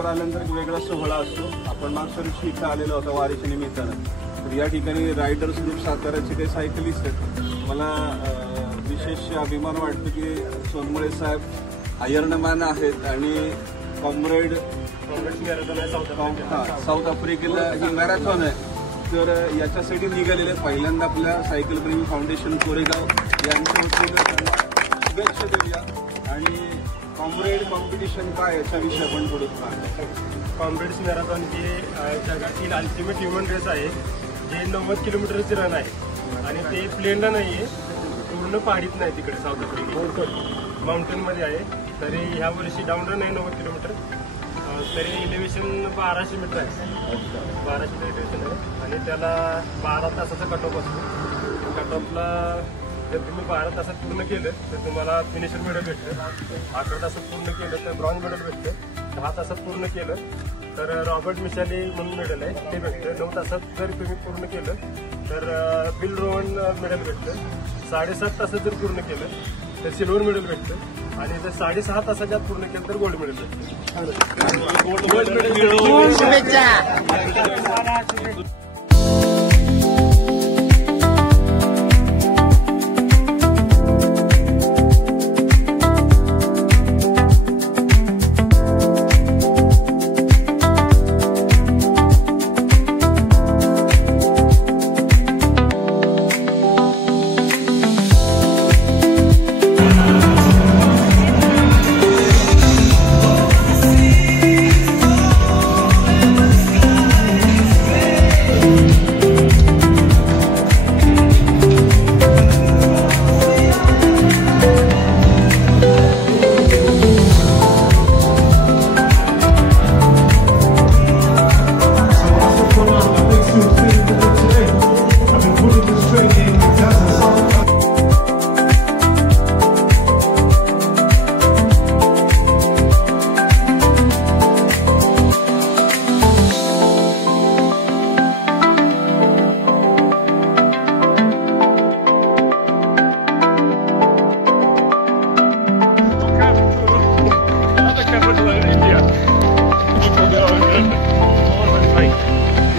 सातारा आल्यानंतर एक वेगळा सोहळा असतो. आपण मागच्या वर्षी इथं आलेलो होतो वारीच्या निमित्तानं. तर या ठिकाणी रायडर्स ग्रुप साताऱ्याचे काही सायकलिस्ट आहेत. मला विशेष अभिमान वाटतो की सोनमळे साहेब आयर्नमॅन आहेत आणि कॉम्रेड साऊथ आफ्रिकेला ही मॅरेथॉन आहे. तर याच्यासाठी निघालेले पहिल्यांदा आपल्या सायकल प्रेमी फाउंडेशन कोरेगाव यांच्या वतीनं शुभेच्छा देऊया. आणि कॉम्रेड कॉम्पिटिशन काय याच्याविषयी आपण थोडं सांगा. कॉम्रेड्स मॅरेथॉन ही जगातील अल्टिमेट ह्युमन रेस आहे, जे 90 किलोमीटरची रन आहे आणि ते प्लेनला नाही आहे, पूर्ण पहाडीत नाही, तिकडे साऊथ आफ्रिकेत माउंटेनमध्ये आहे. तरी ह्या वर्षी डाऊन रन आहे 90 किलोमीटर. तरी इलेव्हेशन 1200 मीटर आहे, 1200 इलेव्हेशन आहे आणि त्याला 12 तासाचा कट ऑफ असतो. कट ऑफला जर तुम्ही 12 तासात पूर्ण केलं तर तुम्हाला फिनिशर मेडल भेटतं. 11 तासात पूर्ण केलं तर ब्रॉन्झ मेडल भेटतं. 10 तासात पूर्ण केलं तर रॉबर्ट मिशाली म्हणून मेडल आहे ते भेटतं. 9 तासात जर तुम्ही पूर्ण केलं तर बिल रोवन मेडल भेटतं. 7.5 तासात जर पूर्ण केलं तर सिल्वर मेडल भेटतं आणि जर 6.5 तासाच्या आत पूर्ण केलं तर गोल्ड मेडल भेटतं.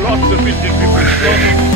Lots of Indian people.